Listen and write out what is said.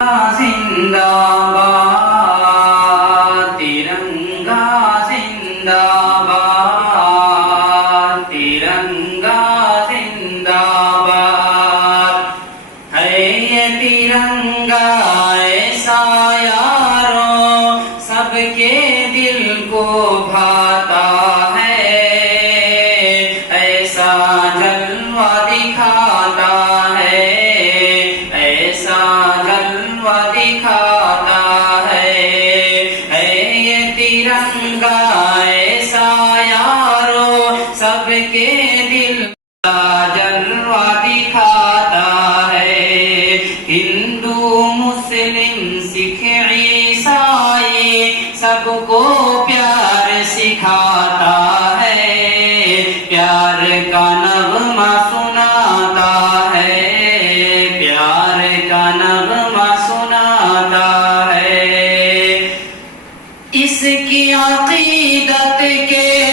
زندہ باد ترنگا زندہ باد ترنگا زندہ باد ہے یہ ترنگا ایسا یاروں سب کے دل کو بھاتا ہے ایسا جلوہ دکھاتا ہے ایسا دکھاتا ہے یہ ترنگا ایسا یارو سب کے دل کا جلوہ دکھاتا ہے ہندو مسلم سکھ عیسائی سب کو پیار سکھاتا ہے پیار کا نغمہ سناتا ہے پیار کا نغمہ سناتا ہے اس کی عقیدت کے